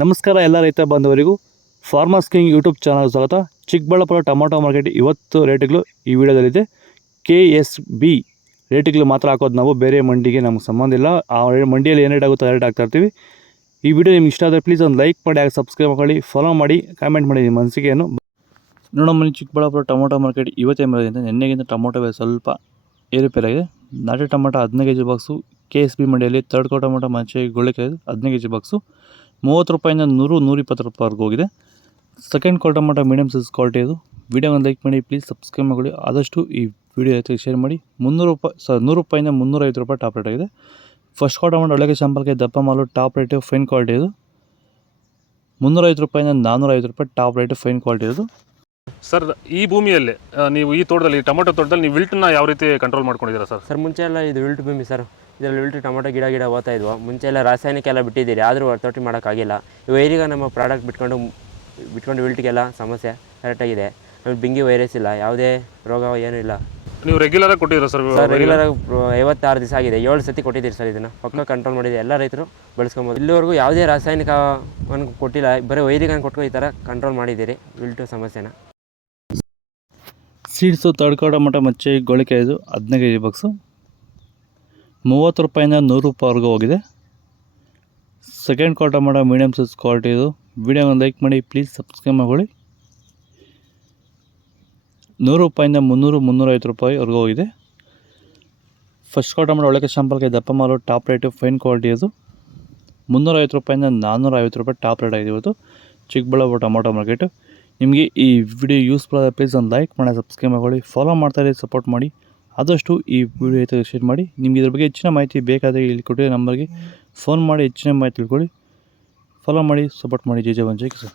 ನಮಸ್ಕಾರ ಎಲ್ಲ ರೈತ ಬಾಂಧವರಿಗೂ ಫಾರ್ಮರ್ಸ್ ಕಿಂಗ್ ಯೂಟ್ಯೂಬ್ ಚಾನಲ್ ಸ್ವಾಗತ. ಚಿಕ್ಕಬಳ್ಳಾಪುರ ಟೊಮೊಟೊ ಮಾರ್ಕೆಟ್ ಇವತ್ತು ರೇಟ್ಗಳು ಈ ವಿಡಿಯೋದಲ್ಲಿದೆ. KSB ರೇಟ್ಗಳು ಮಾತ್ರ ಹಾಕೋದು ನಾವು, ಬೇರೆ ಮಂಡಿಗೆ ನಮ್ಗೆ ಸಂಬಂಧ ಇಲ್ಲ. ಆ ಮಂಡಿಯಲ್ಲಿ ಏನು ರೇಟ್ ಆಗುತ್ತೋ ರೇಟ್ ಹಾಕ್ತಾ ಇರ್ತೀವಿ. ಈ ವಿಡಿಯೋ ನಿಮ್ಗೆ ಇಷ್ಟ ಆದರೆ ಪ್ಲೀಸ್ ಒಂದು ಲೈಕ್ ಮಾಡಿ, ಹಾಗೆ ಸಬ್ಸ್ಕ್ರೈಬ್ ಮಾಡಿ, ಫಾಲೋ ಮಾಡಿ, ಕಾಮೆಂಟ್ ಮಾಡಿ ನಿಮ್ಮ ಅನಿಸಿಕೆಯನ್ನು. ನೋಡಮ್ಮ, ಚಿಕ್ಕಬಳ್ಳಾಪುರ ಟೊಮೊಟೊ ಮಾರ್ಕೆಟ್ ಇವತ್ತೇ ಮೇಲಿಂದ ನಿನ್ನೆಗಿಂತ ಟೊಮೊಟೊ ಬೆಲೆ ಸ್ವಲ್ಪ ಏರುಪೇರಾಗಿದೆ. ನಾಟಿ ಟೊಮೊಟೊ 15 kg ಬಾಕ್ಸು KSB ಮಂಡಿಯಲ್ಲಿ, ಥರ್ಡ್ ಕೋ ಟೊಮೊಟೊ ಮಂಚೆ ಗೋಳಿಕಾಯಿ 15 kg ಬಾಕ್ಸು 30 ರೂಪಾಯಿಂದ 100-120 ರೂಪಾಯಿವರೆಗೂ ಹೋಗಿದೆ. ಸೆಕೆಂಡ್ ಕೋ ಟೊಮೊಟೊ ಮೀಡಿಯಮ್ ಸೈಜ್ ಕ್ವಾಲಿಟಿ ಇದು. ವಿಡಿಯೋ ಒಂದು ಲೈಕ್ ಮಾಡಿ, ಪ್ಲೀಸ್ ಸಬ್ಸ್ಕ್ರೈಬ್ ಮಾಡಿ, ಆದಷ್ಟು ಈ ವಿಡಿಯೋ ರೈತರಿಗೆ ಶೇರ್ ಮಾಡಿ. 100 ರೂಪಾಯಿಂದ 350 ರೂಪಾಯಿ ಟಾಪ್ ರೇಟ್ ಆಗಿದೆ. ಫಸ್ಟ್ ಕೋ ಟೊಮೊಟೊ ಒಳಗೆ ಶಾಂಪಲ್ಗೆ ದಪ್ಪ ಮಾಲು ಟಾಪ್ ರೇಟು ಫೈನ್ ಕ್ವಾಲಿಟಿ ಇದು. 350 ರೂಪಾಯಿಂದ 450 ರೂಪಾಯಿ ಟಾಪ್ ರೇಟು ಫೈನ್ ಕ್ವಾಲಿಟಿ ಇದು. ಸರ್, ಈ ಭೂಮಿಯಲ್ಲಿ ನೀವು ಈ ತೋಟದಲ್ಲಿ ಟೊಮೊಟೊ ತೋಟದಲ್ಲಿ ನೀವು ವಿಲ್ಟನ್ನ ಯಾವ ರೀತಿ ಕಂಟ್ರೋಲ್ ಮಾಡ್ಕೊಂಡಿದ್ದೀರಾ ಸರ್? ಸರ್, ಮುಂಚೆ ಎಲ್ಲ ಇದು ವಿಲ್ಟ್ ಭೂಮಿ ಸರ್. ಇದರಲ್ಲಿ ವಿಲ್ಟ್ ಟೊಮೊಟೊ ಗಿಡ ಓದ್ತಾ ಇದ್ವು. ಮುಂಚೆ ಎಲ್ಲ ರಾಸಾಯನಿಕ ಎಲ್ಲ ಬಿಟ್ಟಿದ್ದೀರಿ, ಆದರೂ ವರ್ತೋಟಿ ಮಾಡೋಕ್ಕಾಗಿಲ್ಲ. ಈಗ ನಮ್ಮ ಪ್ರಾಡಕ್ಟ್ ಬಿಟ್ಕೊಂಡು ವಿಲ್ಟ್ಗೆಲ್ಲ ಸಮಸ್ಯೆ ಕರೆಕ್ಟಾಗಿದೆ. ಆಮೇಲೆ ಬಿಂಗಿ ವೈರಸ್ ಇಲ್ಲ, ಯಾವುದೇ ರೋಗ ಏನೂ ಇಲ್ಲ. ನೀವು ರೆಗ್ಯುಲರಾಗಿ ಕೊಟ್ಟಿದ್ದೀರಾ ಸರ್? ರೆಗ್ಯುಲರಾಗಿ 56 ದಿವಸ ಆಗಿದೆ, 7 ಸತಿ ಕೊಟ್ಟಿದ್ದೀರಿ ಸರ್. ಇದನ್ನು ಪಕ್ಕ ಕಂಟ್ರೋಲ್ ಮಾಡಿದೆ, ಎಲ್ಲ ರೈತರು ಬಳಸ್ಕೊಬೋದು. ಇಲ್ಲಿವರೆಗೂ ಯಾವುದೇ ರಾಸಾಯನಿಕವನ್ನು ಕೊಟ್ಟಿಲ್ಲ, ಬರೀ ವೈರಿಗನ್ನು ಕೊಟ್ಟು ಈ ಥರ ಕಂಟ್ರೋಲ್ ಮಾಡಿದ್ದೀರಿ ವಿಲ್ಟು ಸಮಸ್ಯೆನ. ಸೀಡ್ಸು ಥರ್ಡ್ ಕೋ ಟೊಮೊಟೊ ಮಚ್ಚೆ ಗೋಳಿಕಾಯಿ ಇದು 15 kg ಬಾಕ್ಸು 30 ರೂಪಾಯಿಂದ 100 ರೂಪಾಯಿವರೆಗೂ ಹೋಗಿದೆ. ಸೆಕೆಂಡ್ ಕೋ ಟೊಮೊಟೊ ಮೀಡಿಯಮ್ ಸೈಜ್ ಕ್ವಾಲಿಟಿ ಇದು. ವಿಡಿಯೋ ಒಂದು ಲೈಕ್ ಮಾಡಿ, ಪ್ಲೀಸ್ ಸಬ್ಸ್ಕ್ರೈಬ್ ಮಾಡಿ. 100 ರೂಪಾಯಿಂದ 300-350 ರೂಪಾಯಿವರೆಗೂ ಹೋಗಿದೆ. ಫಸ್ಟ್ ಕೋ ಟೊಮೊಟೊ ಒಳಗೆ ಶಾಂಪಲ್ಗೆ ದಪ್ಪ ಮಾಲು ಟಾಪ್ ರೇಟು ಫೈನ್ ಕ್ವಾಲಿಟಿ ಇದು. 350 ರೂಪಾಯಿಂದ 450 ರೂಪಾಯಿ ಟಾಪ್ ರೇಟ್ ಆಗಿದೆ ಇವತ್ತು ಚಿಕ್ಕಬಳ್ಳಾಪುರ ಟೊಮೊಟೊ ಮಾರ್ಕೆಟು. ನಿಮಗೆ ಈ ವಿಡಿಯೋ ಯೂಸ್ಫುಲ್ ಆದರೆ ಪ್ಲೀಸ್ ಒಂದು ಲೈಕ್ ಮಾಡಿ, ಸಬ್ಸ್ಕ್ರೈಬ್ ಮಾಡಿ, ಫಾಲೋ ಮಾಡ್ತಾಯಿರಿ, ಸಪೋರ್ಟ್ ಮಾಡಿ. ಆದಷ್ಟು ಈ ವಿಡಿಯೋ ರೈತರಿಗೆ ಶೇರ್ ಮಾಡಿ. ನಿಮಗೆ ಇದ್ರ ಬಗ್ಗೆ ಹೆಚ್ಚಿನ ಮಾಹಿತಿ ಬೇಕಾದರೆ ಇಲ್ಲಿ ಕೊಟ್ಟಿರೋ ನಂಬರ್ಗೆ ಫೋನ್ ಮಾಡಿ ಹೆಚ್ಚಿನ ಮಾಹಿತಿ ತಿಳ್ಕೊಳ್ಳಿ. ಫಾಲೋ ಮಾಡಿ, ಸಪೋರ್ಟ್ ಮಾಡಿ. ಜೈ ಜವಾನ್, ಜೈ ಕಿಸಾನ್.